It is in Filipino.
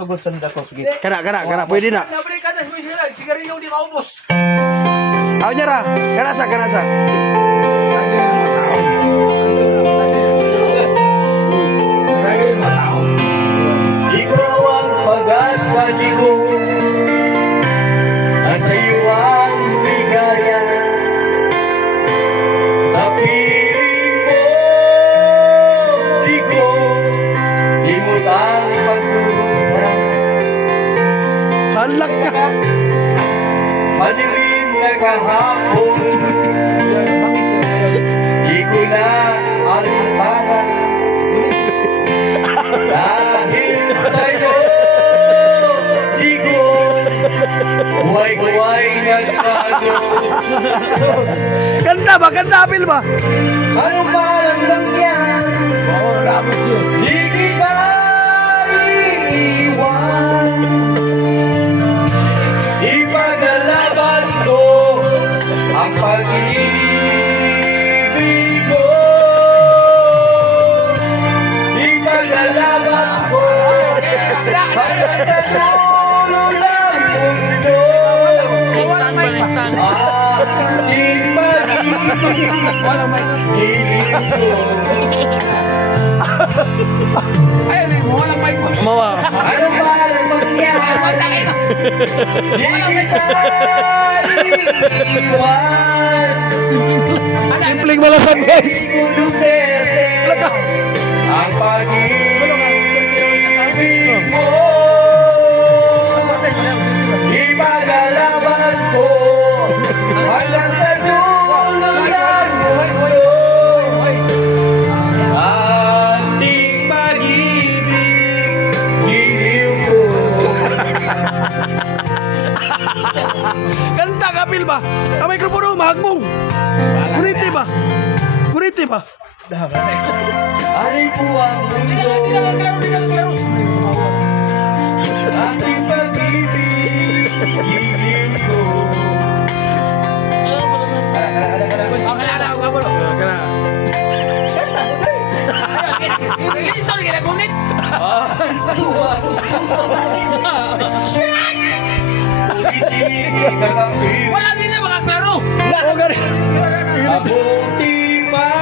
Tugod sa dako sige. Kana pwede na. Sabi ka na sigarilyo di maubos. Aw nyara, kana sa. Ikaw ang pag-asa ko, nasa iyo ang bigaya. Sa piling mo, di ko limot ang pagdurusa. Halak ka. Madilim na kahapon, di ko na alimpagan. Dahil sa'yo, di ko kuway-kuway nagkano. Kanta apil ba? Ano ba ang langyan? Di kita iiwan. Ipaglalaban ko ang pag-ibig ko. Ipaglalaban ko hanggang sa dulo ng mundo. Ating pag-ibig hiling ko. Ayun, walang mic mo. Mawa. Ano ba ang mangyari? Di kita iiwan. Simpleng malasan guys. Duterte, ang pag-ibig mo. Ipaglalaban ko hanggang sa dulo ng mundo. Ating pag-ibig giliw ko. Kanta apil ba? Ang mikropono mahagbong. Guniti ba? Ari po ang mundo. Ating pag-ibig giliw ko. Kana. Wala din na makaklaro. Oh, gari. Mabuti pa